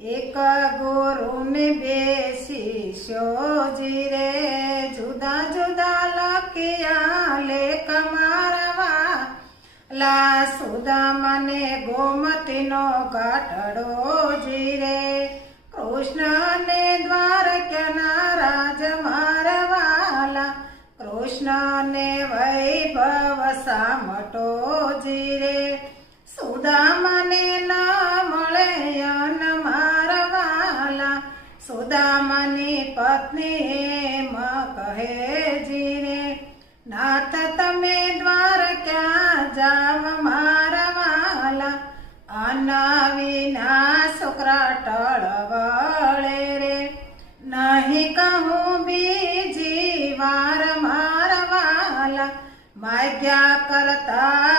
એક ગુરુને બે શિષ્યોજી રે, જુદા જુદા લખ્યા લેખ મારવા, લા સુદામાને ગોમતીનો ગાંઠડોજી રે, કૃષ્ણને દ્વારકાના રાજ મારવાલા, કૃષ્ણને વૈભવ સામટોજી રે, સુદામાને ના મળે અન મારવાલા, સુદામાની પત્ની એમ કહેજી રે, નાથ તમે દ્વારકા જાવ મારવાલા, આના વિના છોકરા ટળવળે રે, નહીં કહું બીજી વાર મારવાલા, માગ્યા કરતા